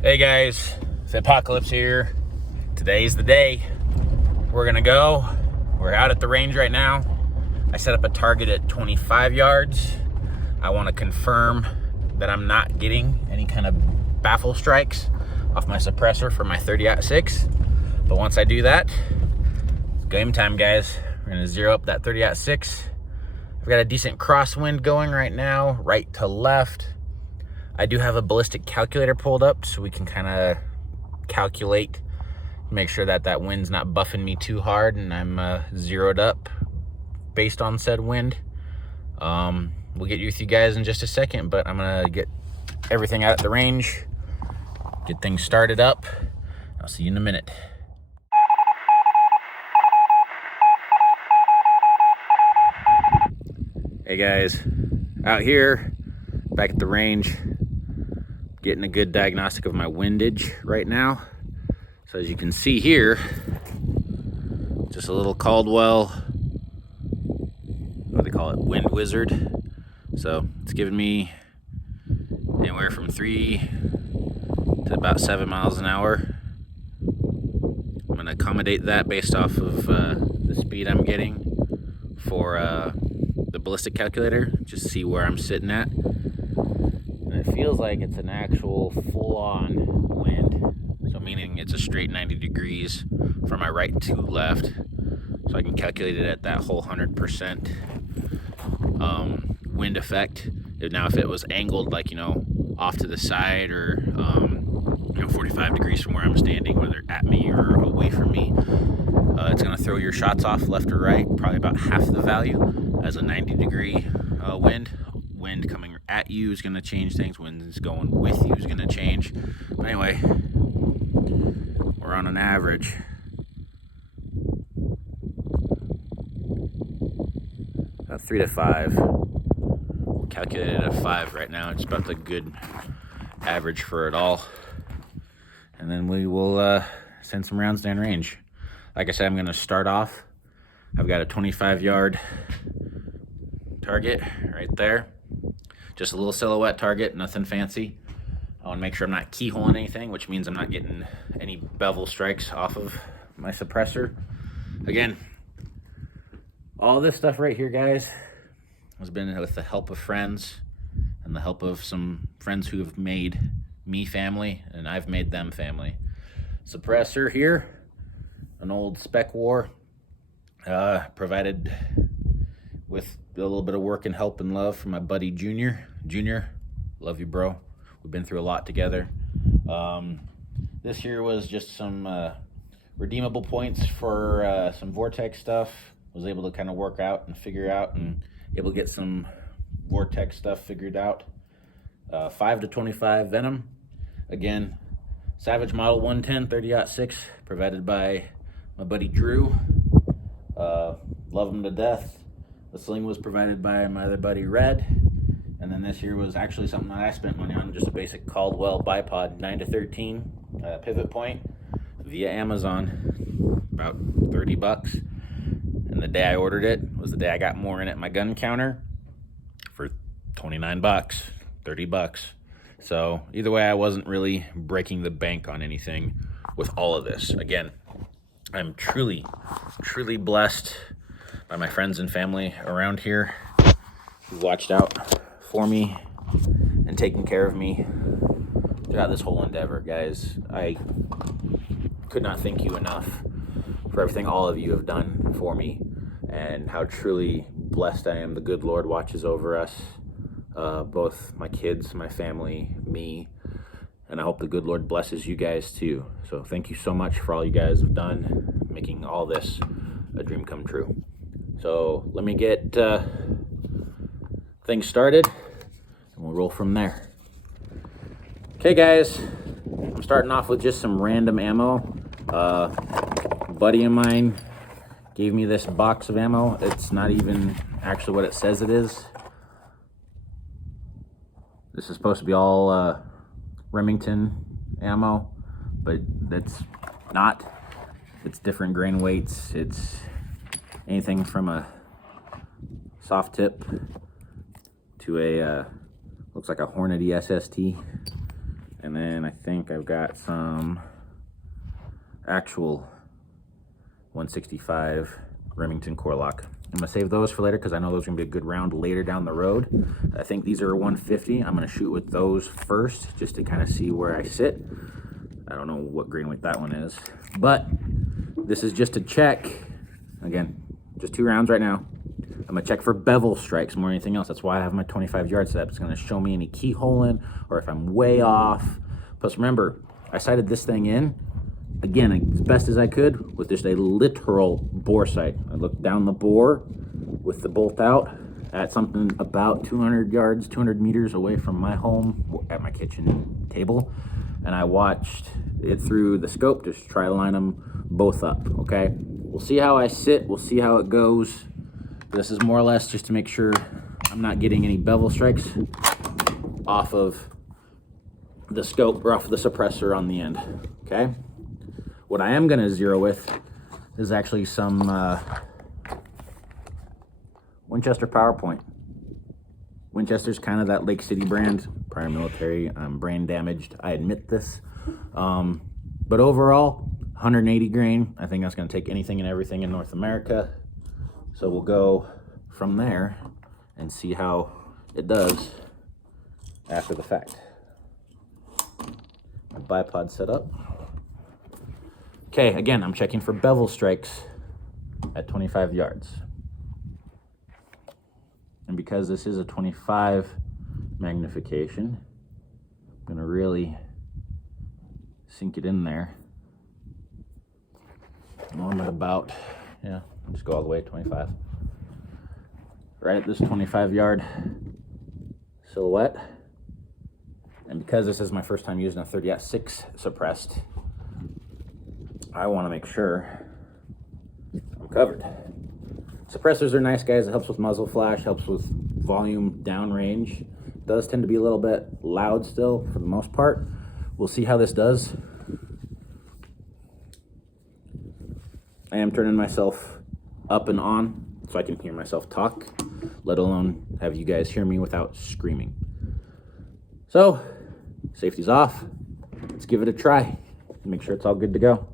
Hey guys, it's Apocalypse here. Today's the day. We're gonna go. We're out at the range right now. I set up a target at 25 yards. I want to confirm that I'm not getting any kind of baffle strikes off my suppressor for my 30-06. But once I do that, it's game time, guys. We're gonna zero up that 30-06. I've got a decent crosswind going right now, right to left. I do have a ballistic calculator pulled up so we can kind of calculate, make sure that that wind's not buffing me too hard and I'm zeroed up based on said wind. We'll get with you guys in just a second, but I'm gonna get everything out at the range, get things started up. I'll see you in a minute. Hey guys, out here, back at the range, getting a good diagnostic of my windage right now. So as you can see here, just a little Caldwell, what do they call it, wind wizard. So it's giving me anywhere from 3 to about 7 miles an hour. I'm gonna accommodate that based off of the speed I'm getting for the ballistic calculator, just see where I'm sitting at. And it feels like it's an actual full-on wind, so meaning it's a straight 90 degrees from my right to left, so I can calculate it at that whole 100% wind effect. Now if it was angled, like, off to the side, or 45 degrees from where I'm standing, whether at me or away from me, it's going to throw your shots off left or right, probably about half the value as a 90 degree wind. Wind coming at you is going to change things. Wind is going with you is going to change. But anyway, we're on an average about 3 to 5. We'll calculate it at 5 right now. It's about the good average for it all. And then we will send some rounds down range. Like I said, I'm going to start off. I've got a 25-yard target right there. Just a little silhouette target, nothing fancy. I want to make sure I'm not keyholing anything, which means I'm not getting any bevel strikes off of my suppressor. Again, all this stuff right here, guys, has been with the help of friends and the help of some friends who have made me family, and I've made them family. Suppressor here, an old Spec War, provided with a little bit of work and help and love from my buddy Junior. Junior, love you, bro. We've been through a lot together. This year was just some redeemable points for some Vortex stuff. Was able to kind of work out and figure out, and able to get some Vortex stuff figured out. 5 to 25 Venom. Again, Savage Model 110 30-06, provided by my buddy Drew. Love him to death. The sling was provided by my other buddy Red. And then this year was actually something that I spent money on, just a basic Caldwell bipod 9 to 13 pivot point via Amazon, about 30 bucks. And the day I ordered it was the day I got more in at my gun counter for 29 bucks, 30 bucks. So either way, I wasn't really breaking the bank on anything with all of this. Again, I'm truly, truly blessed by my friends and family around here who watched out for me and taken care of me throughout this whole endeavor. Guys, I could not thank you enough for everything all of you have done for me, and how truly blessed I am. The good Lord watches over us, both my kids, my family, me, and I hope the good Lord blesses you guys too. So thank you so much for all you guys have done, making all this a dream come true. So let me get things started, and we'll roll from there. Okay guys, I'm starting off with just some random ammo. A buddy of mine gave me this box of ammo. It's not even actually what it says it is. This is supposed to be all Remington ammo, but that's not. It's different grain weights. It's anything from a soft tip to a looks like a Hornady SST, And then I think I've got some actual 165 Remington core lock. I'm gonna save those for later because I know those are gonna be a good round later down the road. I think these are 150. I'm gonna shoot with those first just to kind of see where I sit. I don't know what grain weight that one is, but this is just a check. Again, just 2 rounds right now. I'm gonna check for bevel strikes more than anything else. That's why I have my 25-yard setup. It's gonna show me any keyholing or if I'm way off. Plus remember, I sighted this thing in, again, as best as I could with just a literal bore sight. I looked down the bore with the bolt out at something about 200 yards, 200 meters away from my home at my kitchen table. And I watched it through the scope, just try to line them both up, okay? We'll see how I sit, we'll see how it goes. This is more or less just to make sure I'm not getting any bevel strikes off of the scope or off of the suppressor on the end, okay? What I am gonna zero with is actually some Winchester Power Point. Winchester's kind of that Lake City brand, prior military. I'm brain damaged, I admit this. But overall, 180 grain. I think that's gonna take anything and everything in North America. So we'll go from there and see how it does after the fact. My bipod set up. Okay, again, I'm checking for bevel strikes at 25 yards. And because this is a 25 magnification, I'm gonna really sink it in there. I'm at about, yeah, just go all the way 25. Right at this 25-yard silhouette. And because this is my first time using a 30-6 suppressed, I want to make sure I'm covered. Suppressors are nice, guys. It helps with muzzle flash, helps with volume downrange. It does tend to be a little bit loud still for the most part. We'll see how this does. I am turning myself up and on so I can hear myself talk, let alone have you guys hear me without screaming. So, safety's off. Let's give it a try. Make sure it's all good to go.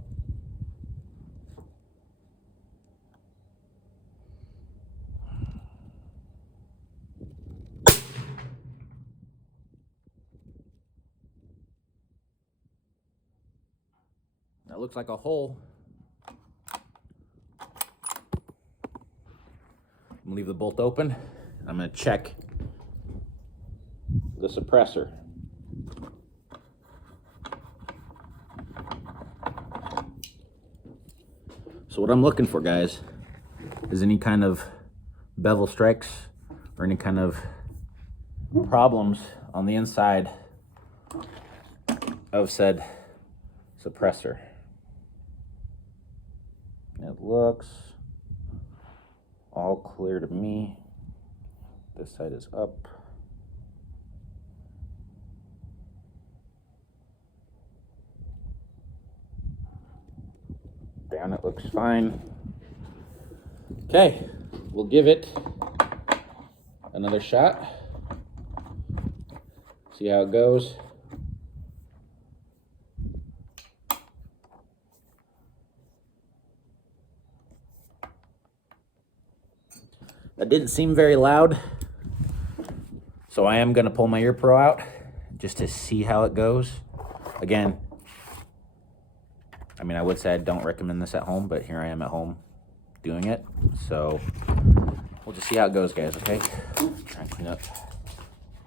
That looks like a hole. I'm gonna leave the bolt open. I'm gonna check the suppressor. So what I'm looking for, guys, is any kind of bevel strikes or any kind of problems on the inside of said suppressor. It looks all clear to me. This side is up. Down it looks fine. Okay, we'll give it another shot. See how it goes. That didn't seem very loud, so I am gonna pull my ear pro out just to see how it goes. Again, I mean, I would say I don't recommend this at home, but here I am at home doing it. So we'll just see how it goes, guys, okay? Try and clean up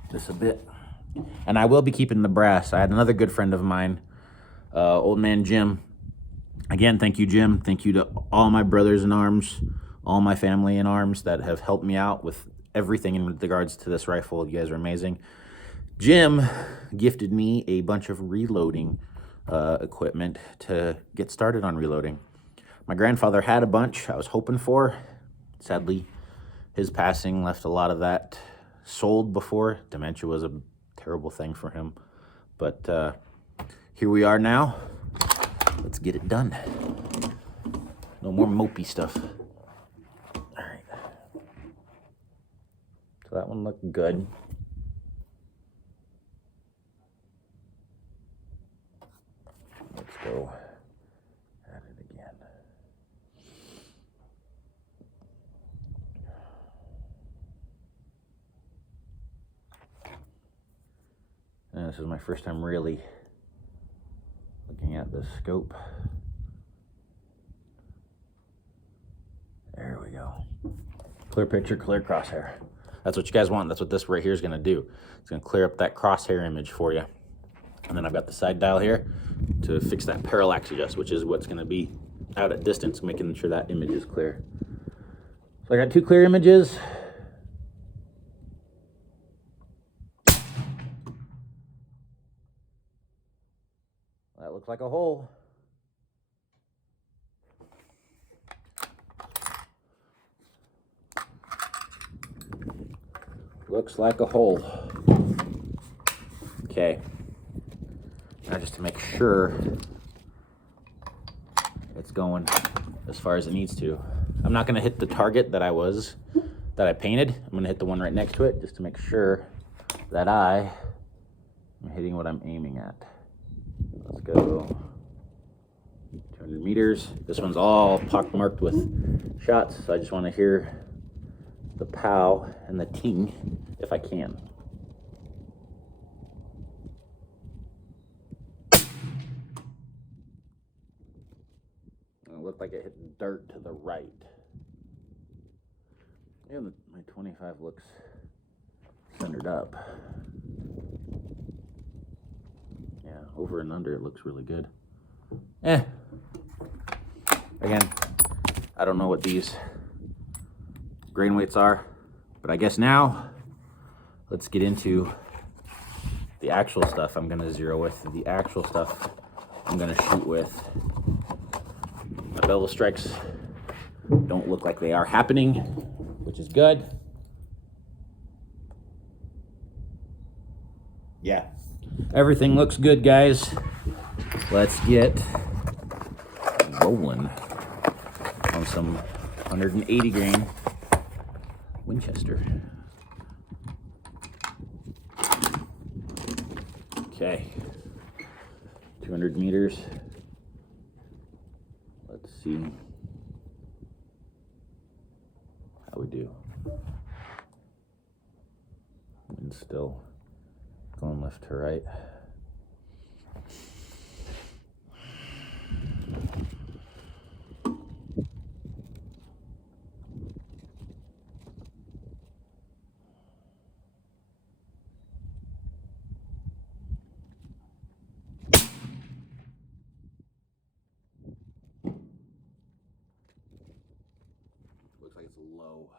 this a bit. And I will be keeping the brass. I had another good friend of mine, old man Jim. Again, thank you, Jim. Thank you to all my brothers in arms, all my family in arms that have helped me out with everything in regards to this rifle. You guys are amazing. Jim gifted me a bunch of reloading equipment to get started on reloading. My grandfather had a bunch I was hoping for. Sadly, his passing left a lot of that sold before. Dementia was a terrible thing for him. But here we are now. Let's get it done. No more mopey stuff. All right. So that one looked good. go at it again. And this is my first time really looking at the scope. There we go. Clear picture, clear crosshair. That's what you guys want. That's what this right here is going to do. It's going to clear up that crosshair image for you. And then I've got the side dial here to fix that parallax adjust, which is what's going to be out at distance, making sure that image is clear. So I got 2 clear images. That looks like a hole. Looks like a hole. Okay. Now just to make sure it's going as far as it needs to. I'm not gonna hit the target that I painted. I'm gonna hit the one right next to it just to make sure that I am hitting what I'm aiming at. Let's go 200 meters. This one's all pockmarked with shots, so I just wanna hear the pow and the ting if I can. It looked like it hit dirt to the right. Yeah, my 25 looks centered up. Yeah, over and under it looks really good. Again, I don't know what these grain weights are, but I guess now let's get into the actual stuff I'm gonna zero with, the actual stuff I'm gonna shoot with. My bevel strikes don't look like they are happening, which is good. Yeah, everything looks good, guys. Let's get rolling on some 180 grain Winchester. Okay, 200 meters. Let's see how we do. Wind still going left to right. Looks like it's low.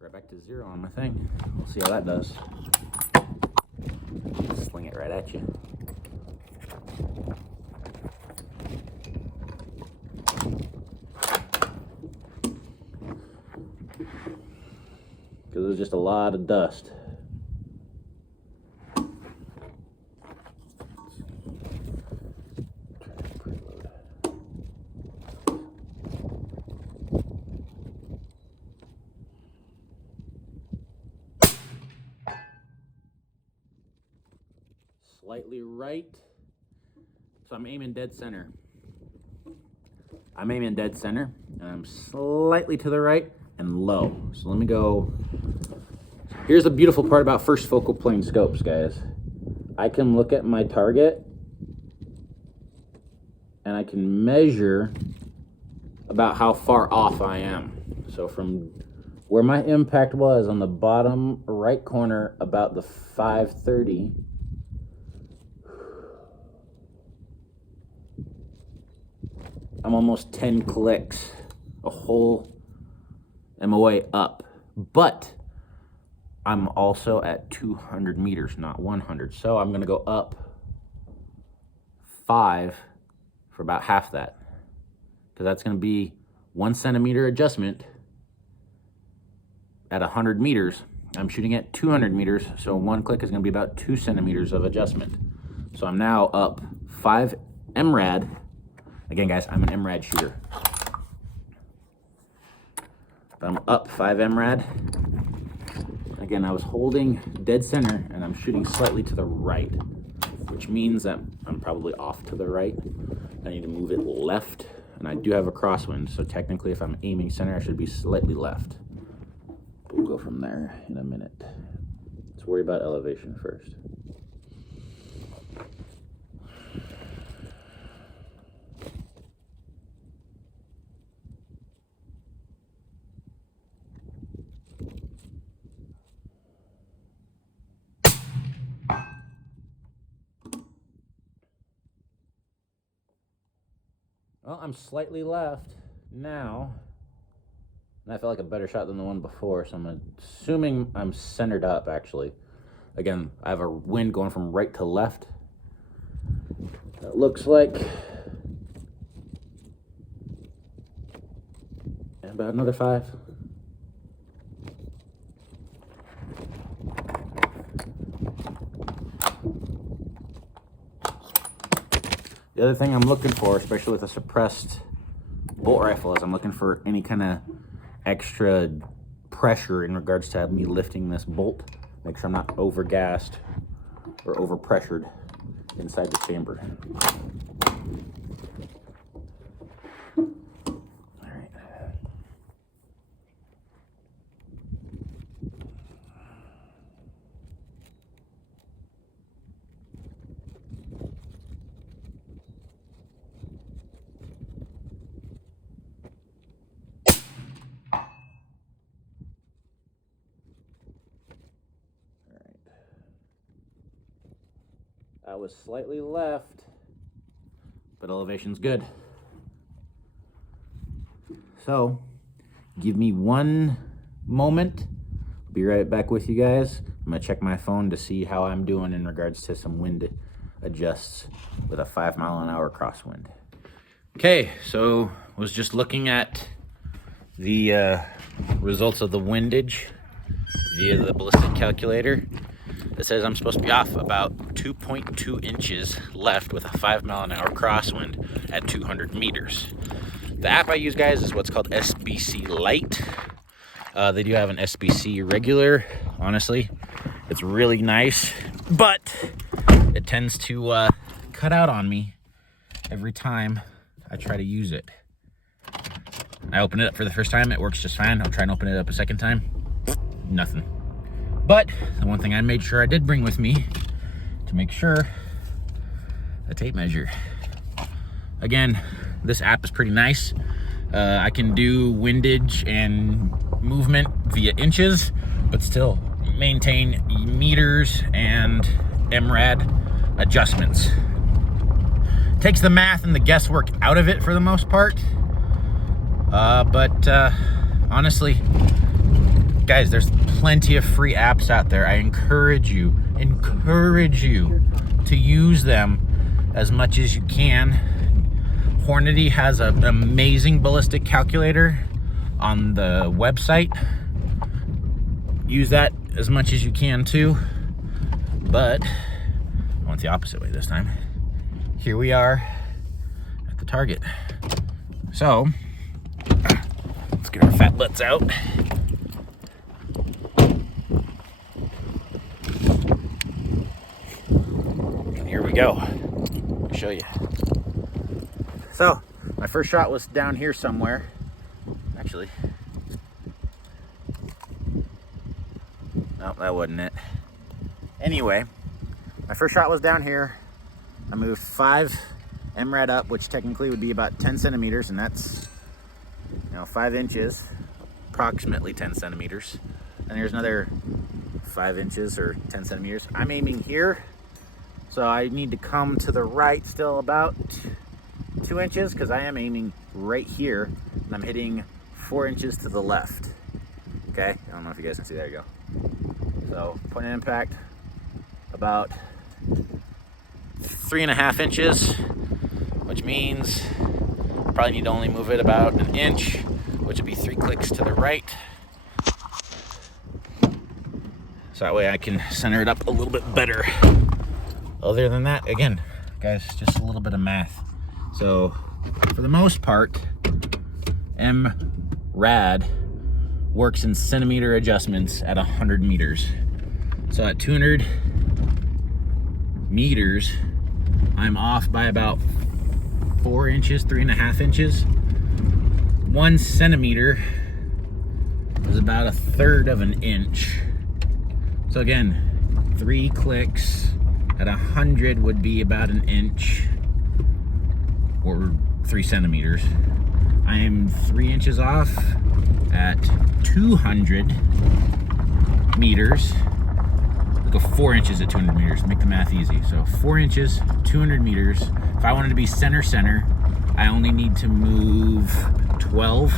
Right back to 0 on my thing. We'll see how that does. Sling it right at you. Because there's just a lot of dust. Slightly right, so I'm aiming dead center. I'm aiming dead center, and I'm slightly to the right and low. So let me go. Here's the beautiful part about first focal plane scopes, guys. I can look at my target, and I can measure about how far off I am. So from where my impact was on the bottom right corner, about the 530, I'm almost 10 clicks, a whole MOA up. But I'm also at 200 meters, not 100. So I'm gonna go up 5 for about half that. Because that's gonna be 1 centimeter adjustment at 100 meters. I'm shooting at 200 meters, so 1 click is gonna be about 2 centimeters of adjustment. So I'm now up 5 MRAD. Again, guys, I'm an MRAD shooter. But I'm up 5 MRAD. Again, I was holding dead center, and I'm shooting slightly to the right. which means that I'm probably off to the right. I need to move it left, and I do have a crosswind, so technically if I'm aiming center, I should be slightly left. We'll go from there in a minute. Let's worry about elevation first. Well, I'm slightly left now, and I felt like a better shot than the one before, so I'm assuming I'm centered up, actually. Again, I have a wind going from right to left. That looks like about another 5. The other thing I'm looking for, especially with a suppressed bolt rifle, is I'm looking for any kind of extra pressure in regards to me lifting this bolt. Make sure I'm not over-gassed or over-pressured inside the chamber. I was slightly left, but elevation's good. So, give me one moment. I'll be right back with you guys. I'm gonna check my phone to see how I'm doing in regards to some wind adjusts with a 5-mile-an-hour crosswind. Okay, so was just looking at the results of the windage via the ballistic calculator. It says I'm supposed to be off about 2.2 inches left with a 5-mile-an-hour crosswind at 200 meters. The app I use, guys, is what's called SBC Lite. They do have an SBC regular. Honestly, it's really nice, but it tends to cut out on me every time I try to use it. I open it up for the first time, it works just fine. I'll try and open it up a second time. Nothing. But the one thing I made sure I did bring with me to make sure, a tape measure. Again, this app is pretty nice. I can do windage and movement via inches, but still maintain meters and MRAD adjustments. Takes the math and the guesswork out of it for the most part. But honestly, guys, there's plenty of free apps out there. I encourage you to use them as much as you can. Hornady has an amazing ballistic calculator on the website. Use that as much as you can too. But I went the opposite way this time. Here we are at the target. So let's get our fat butts out. Here we go. I'll show you. So, my first shot was down here somewhere. Actually, no, that wasn't it. Anyway, my first shot was down here. I moved 5 MRAD up, which technically would be about 10 centimeters, and that's, 5 inches, approximately 10 centimeters. And here's another 5 inches or 10 centimeters. I'm aiming here. So I need to come to the right still about 2 inches, because I am aiming right here and I'm hitting 4 inches to the left. Okay, I don't know if you guys can see, there you go. So point of impact about 3.5 inches, which means I probably need to only move it about 1 inch, which would be 3 clicks to the right. So that way I can center it up a little bit better. Other than that, again, guys, just a little bit of math. So, for the most part, MRAD works in centimeter adjustments at 100 meters. So at 200 meters, I'm off by about 4 inches, 3.5 inches. 1 centimeter is about 1/3 of an inch. So again, 3 clicks at 100 would be about an inch, or 3 centimeters. I am 3 inches off at 200 meters. We'll go 4 inches at 200 meters, make the math easy. So 4 inches, 200 meters. If I wanted to be center, I only need to move 12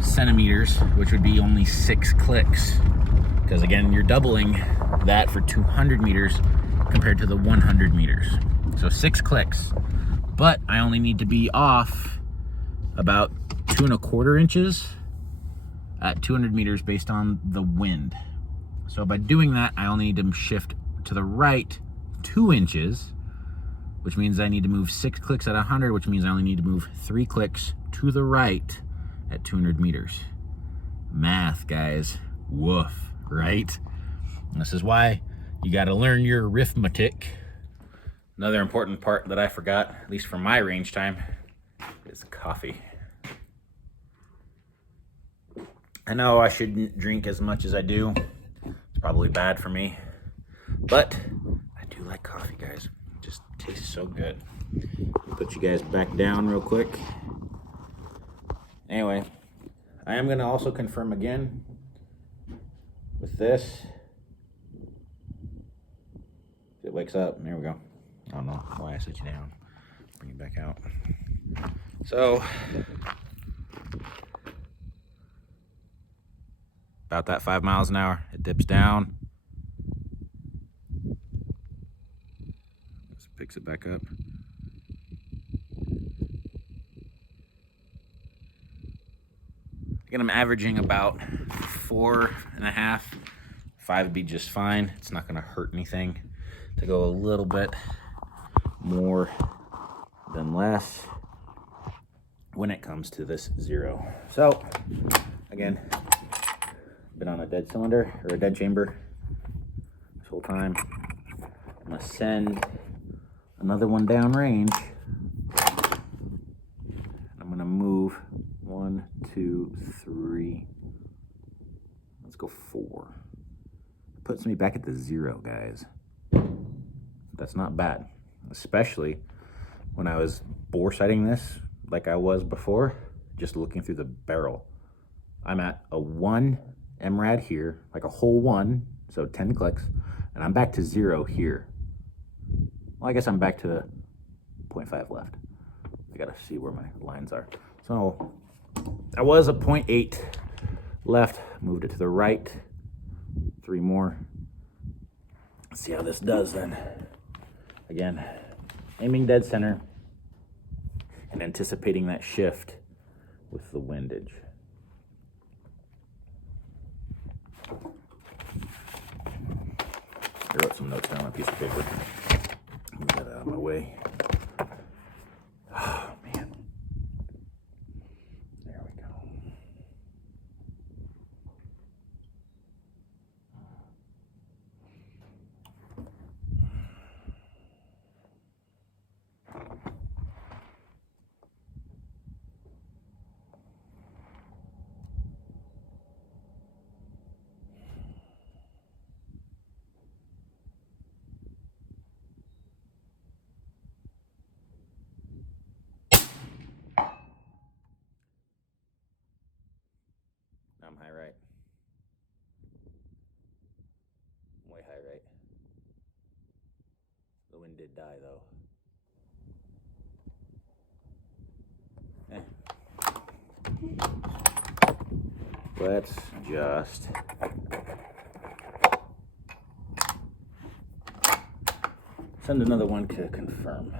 centimeters, which would be only 6 clicks. Because again, you're doubling that for 200 meters compared to the 100 meters. So 6 clicks, but I only need to be off about 2¼ inches at 200 meters based on the wind. So by doing that, I only need to shift to the right 2 inches, which means I need to move 6 clicks at 100, which means I only need to move 3 clicks to the right at 200 meters. Math, guys. Woof, right? And this is why you got to learn your arithmetic. Another important part that I forgot, at least for my range time, is coffee. I know I shouldn't drink as much as I do. It's probably bad for me, but I do like coffee, guys. It just tastes so good. Put you guys back down real quick. Anyway, I am going to also confirm again with this. If it wakes up, there we go. I don't know why I set you down. Bring it back out. So, about that 5 miles an hour, it dips down. Just picks it back up. Again, I'm averaging about 4.5. 5 would be just fine. It's not gonna hurt anything to go a little bit more than less when it comes to this 0. So, again, been on a dead cylinder, or a dead chamber this whole time. I'm gonna send another one down range. I'm gonna move 1, 2, 3. Let's go 4. Puts me back at the 0, guys. That's not bad, especially when I was bore sighting this like I was before, just looking through the barrel. I'm at a 1 MRAD here, like a whole 1, so 10 clicks, and I'm back to 0 here. Well, I guess I'm back to 0.5 left. I gotta see where my lines are. So I was a 0.8 left, moved it to the right, 3 more. Let's see how this does then. Again, aiming dead center and anticipating that shift with the windage. I wrote some notes down on a piece of paper. Move that out of my way. Oh, man. There we go. I'm high right. Way high right. The wind did die though. Let's just send another one to confirm.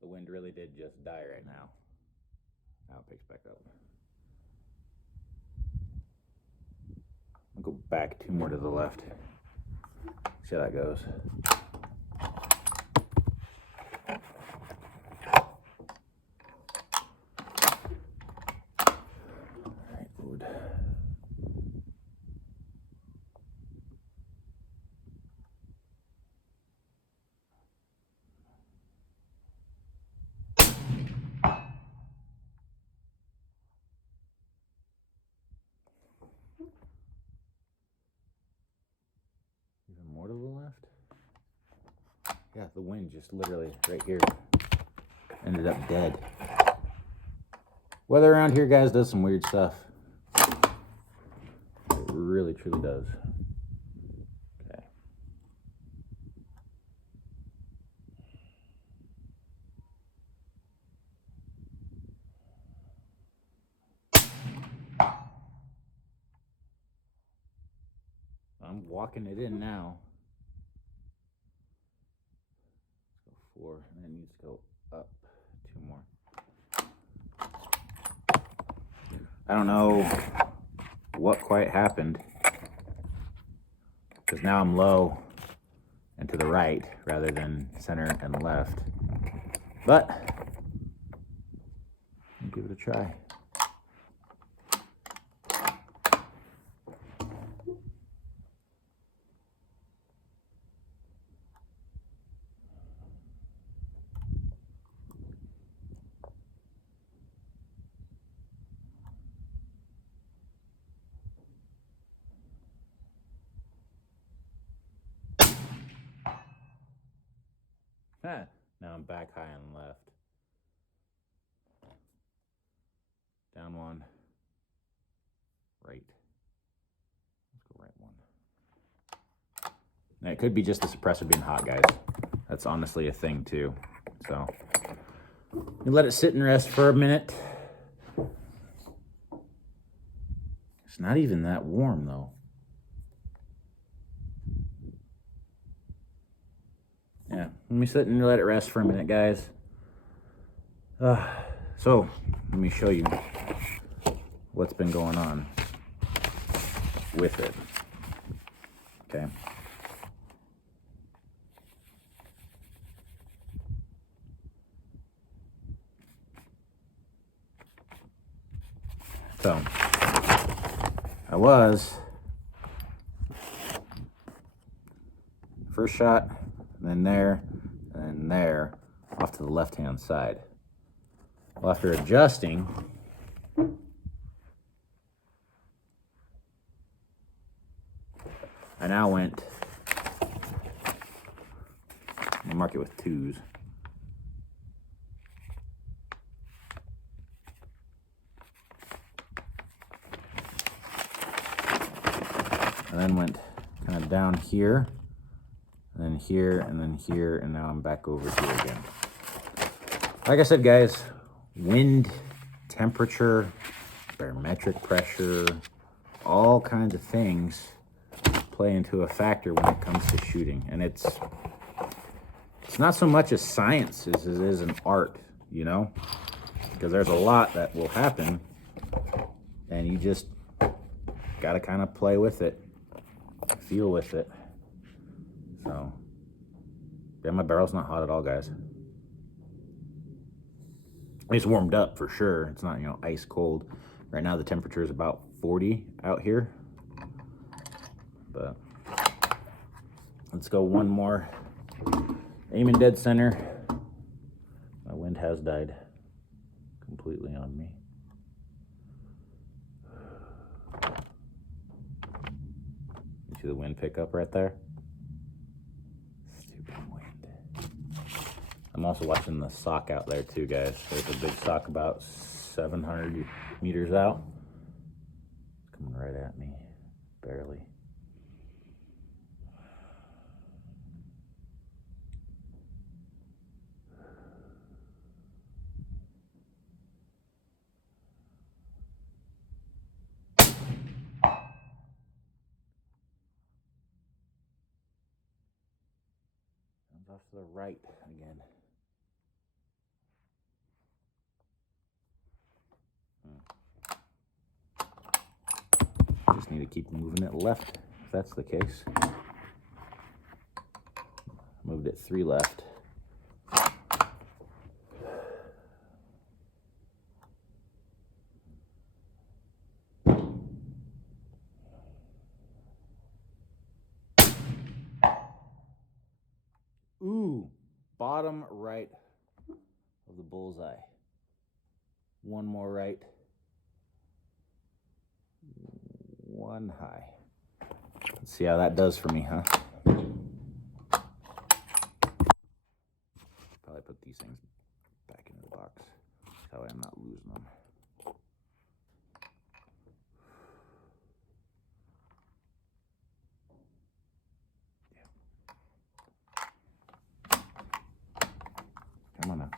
The wind really did just die right now. Now it picks back up. I'll go back 2 more to the left. See how that goes. Alright, Lord. Even more to the left? Yeah, the wind just literally right here ended up dead. Weather around here, guys, does some weird stuff. It really, truly does. Okay. I'm walking it in now. Let's go 4, and it needs to go up 2 more. I don't know what quite happened, because now I'm low and to the right rather than center and left. But I'll give it a try. Now I'm back high and left. Down 1. Right. Let's go right 1. Now it could be just the suppressor being hot, guys. That's honestly a thing too. So you let it sit and rest for a minute. It's not even that warm though. Yeah, let me sit and let it rest for a minute, guys. So let me show you what's been going on with it. Okay. So I was first shot, and then there, off to the left-hand side. Well, after adjusting, I now went, I'll mark it with 2s. And then went kind of down here, and then here, and then here, and now I'm back over here again. Like I said, guys, wind, temperature, barometric pressure, all kinds of things play into a factor when it comes to shooting. And it's not so much a science as it is an art, you know? Because there's a lot that will happen, and you just got to kind of play with it, feel with it. So, yeah, my barrel's not hot at all, guys. It's warmed up for sure. It's not, you know, ice cold. Right now the temperature is about 40 out here. But let's go 1 more. Aiming dead center. My wind has died completely on me. You see the wind pick up right there? Stupid wind. I'm also watching the sock out there too, guys. There's a big sock about 700 meters out. It's coming right at me, barely. Comes off to the right again. need to keep moving it left if that's the case. Moved it 3 left. Ooh, bottom right of the bullseye. One more right. One high. Let's see how that does for me, huh? Probably put these things back into the box. That way I'm not losing them. Come on now.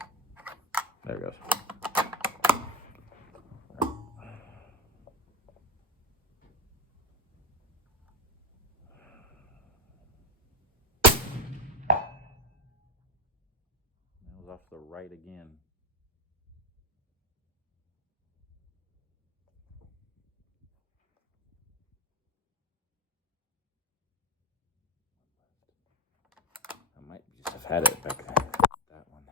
There it goes. That was off the right again. I might just have had it back there. That one.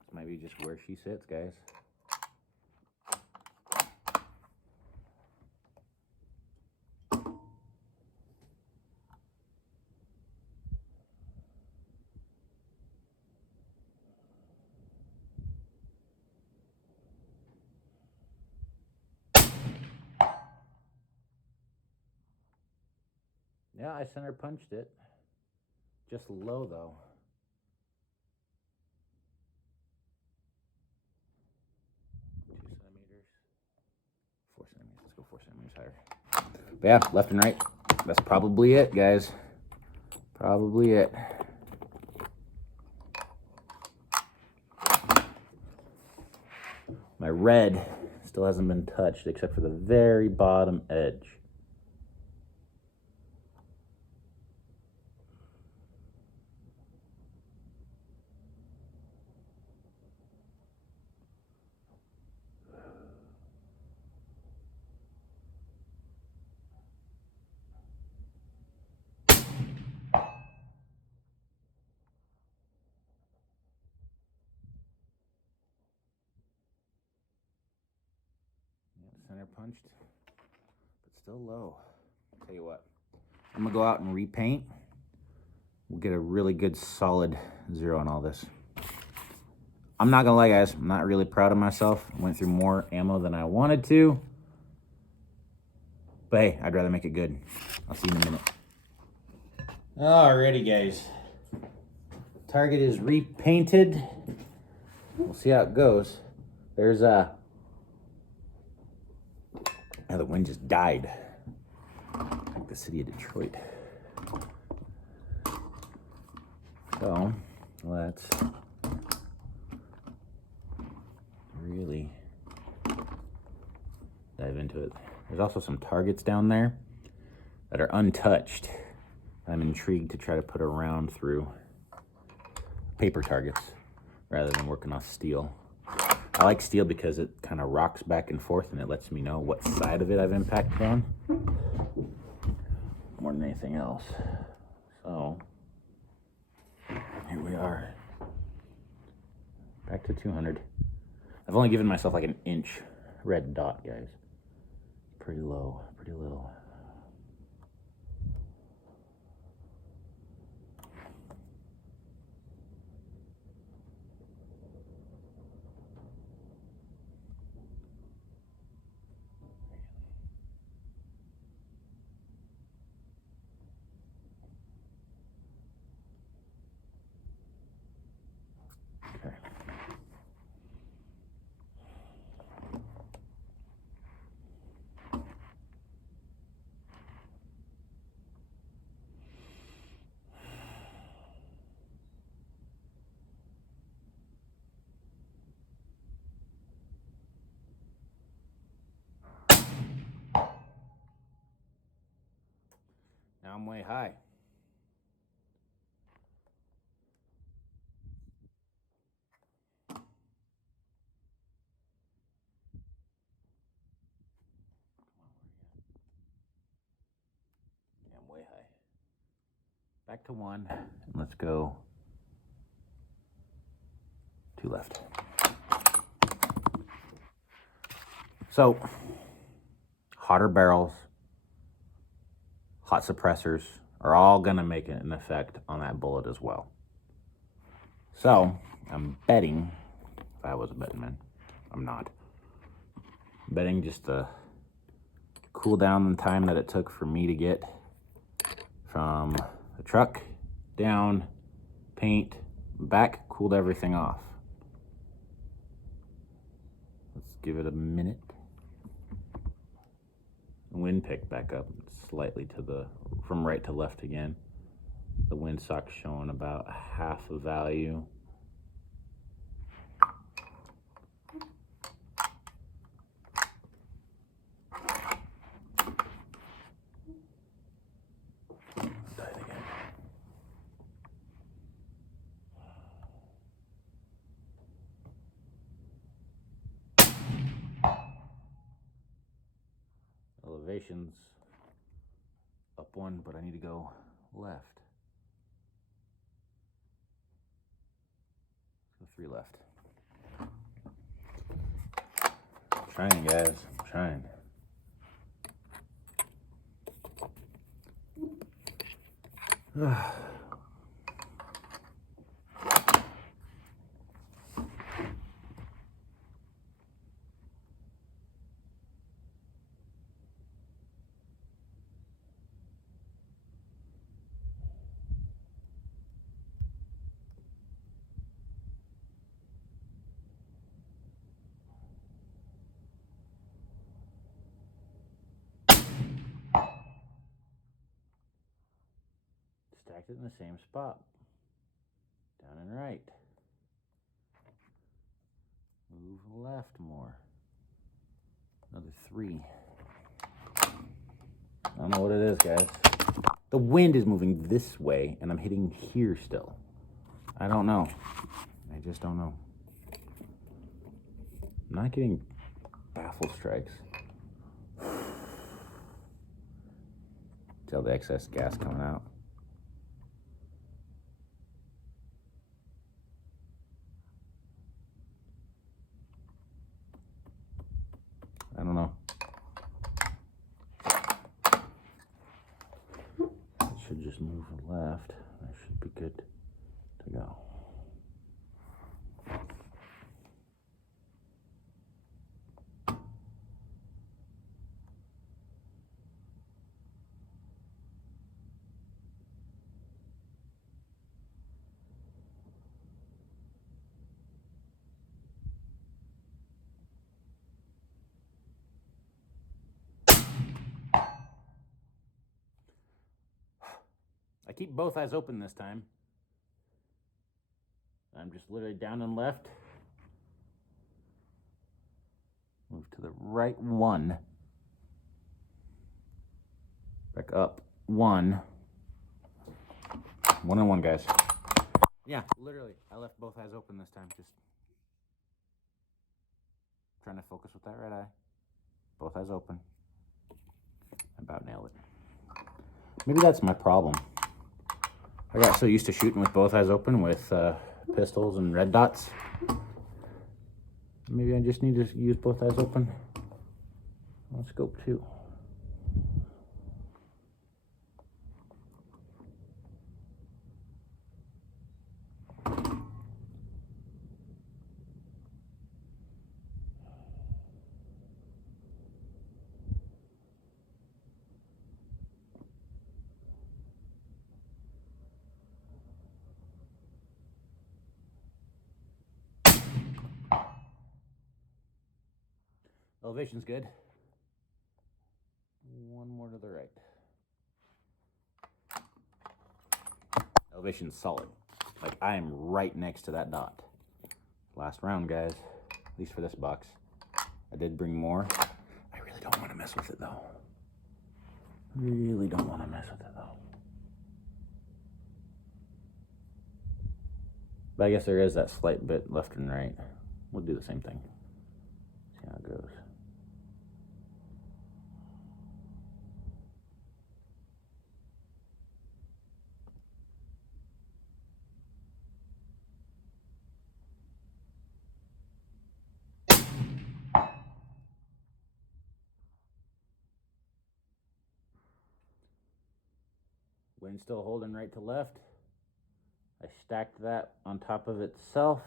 This might be just where she sits, guys. Yeah, I center punched it. Just low though. 2 centimeters. 4 centimeters. Let's go 4 centimeters higher. But yeah, left and right. That's probably it, guys. Probably it. My red still hasn't been touched except for the very bottom edge. Center punched, but still low. Tell you what, I'm gonna go out and repaint. We'll get a really good solid 0 on all this. I'm not gonna lie, guys, I'm not really proud of myself. I went through more ammo than I wanted to, but hey, I'd rather make it good. I'll see you in a minute. Alrighty, guys. Target is repainted. We'll see how it goes. There's now the wind just died. Like the city of Detroit. So let's really dive into it. There's also some targets down there that are untouched. I'm intrigued to try to put a round through paper targets rather than working off steel. I like steel because it kind of rocks back and forth and it lets me know what side of it I've impacted on more than anything else. So here we are, back to 200. I've only given myself like an inch red dot, guys. Pretty low, pretty little. Okay. Now I'm way high. Back to 1. And let's go 2 left. So, hotter barrels, hot suppressors are all going to make an effect on that bullet as well. So, I'm betting, if I was a betting man, I'm not, betting just the cool down the time that it took for me to get from the truck down, paint, back, cooled everything off. Let's give it a minute. Wind picked back up slightly to the, from right to left again. The windsock's showing about half a value. Elevation's up 1, but I need to go left. Let's go 3 left. I'm trying, guys. I'm trying. Stacked it in the same spot. Down and right. Move left more. Another 3. I don't know what it is, guys. The wind is moving this way, and I'm hitting here still. I don't know. I just don't know. I'm not getting baffle strikes. Tell the excess gas coming out. I don't know. It should just move left. I should be good to go. I keep both eyes open this time. I'm just literally down and left. Move to the right 1. Back up 1. 1 and 1, guys. Yeah, literally. I left both eyes open this time. Just trying to focus with that right eye. Both eyes open. About nailed it. Maybe that's my problem. I got so used to shooting with both eyes open with pistols and red dots. Maybe I just need to use both eyes open on scope 2. Elevation's good. 1 more to the right. Elevation's solid. Like, I am right next to that dot. Last round, guys. At least for this box. I did bring more. I really don't want to mess with it, though. Really don't want to mess with it, though. But I guess there is that slight bit left and right. We'll do the same thing. See how it goes. Wind still holding right to left. I stacked that on top of itself,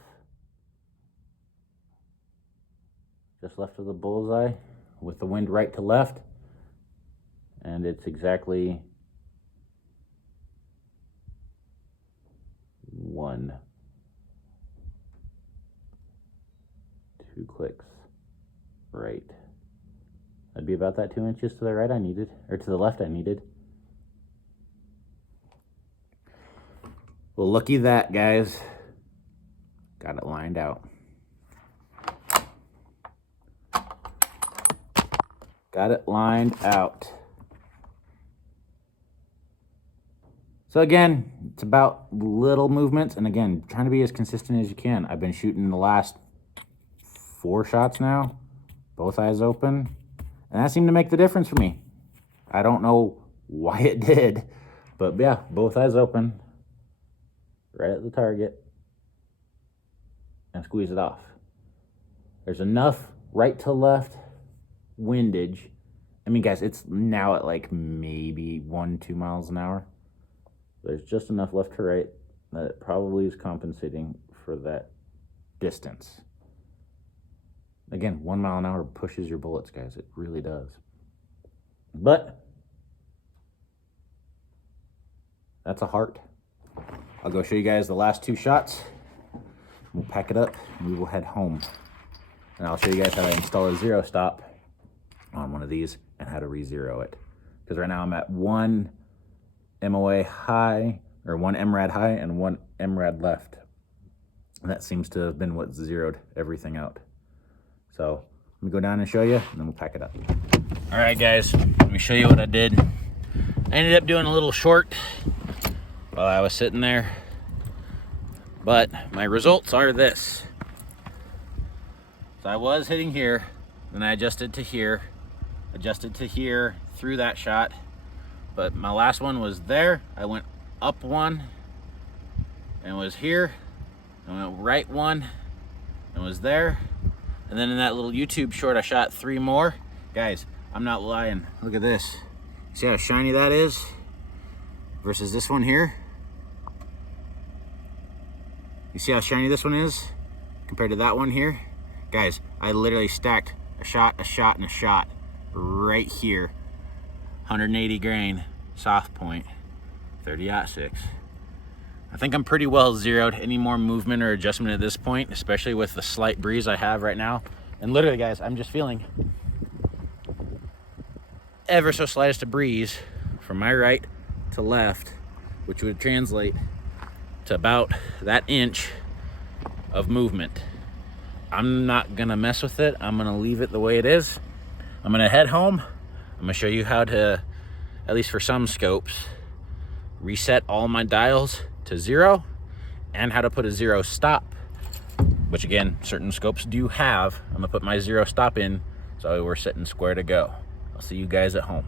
just left of the bullseye, with the wind right to left, and it's exactly 1, 2 clicks right. That'd be about that 2 inches to the right I needed, or to the left I needed. Well, looky that, guys. Got it lined out. Got it lined out. So again, it's about little movements, and again, trying to be as consistent as you can. I've been shooting the last 4 shots now, both eyes open, and that seemed to make the difference for me. I don't know why it did, but yeah, both eyes open, right at the target, and squeeze it off. There's enough right to left windage. I mean, guys, it's now at like maybe 1-2 miles an hour. There's just enough left to right that it probably is compensating for that distance. Again, 1 mile an hour pushes your bullets, guys. It really does. But that's a heart. I'll go show you guys the last 2 shots. We'll pack it up and we will head home. And I'll show you guys how to install a zero stop on one of these and how to re-zero it. Because right now I'm at 1 MOA high, or 1 MRAD high and 1 MRAD left. And that seems to have been what zeroed everything out. So let me go down and show you, and then we'll pack it up. All right, guys, let me show you what I did. I ended up doing a little short while I was sitting there, but my results are this. So I was hitting here, then I adjusted to here through that shot, but my last one was there. I went up 1 and was here, and went right 1 and was there. And then in that little YouTube short, I shot 3 more. Guys, I'm not lying. Look at this. See how shiny that is versus this one here? You see how shiny this one is compared to that one here? Guys, I literally stacked a shot, a shot, and a shot right here. 180 grain, soft point, 30-06. I think I'm pretty well zeroed. Any more movement or adjustment at this point, especially with the slight breeze I have right now. And literally, guys, I'm just feeling ever so slightest of breeze from my right to left, which would translate to about that inch of movement. I'm not gonna mess with it. I'm gonna leave it the way it is. I'm gonna head home. I'm gonna show you how to, at least for some scopes, reset all my dials to 0 and how to put a 0 stop, which again, certain scopes do have. I'm gonna put my 0 stop in so we're sitting square to go. I'll see you guys at home.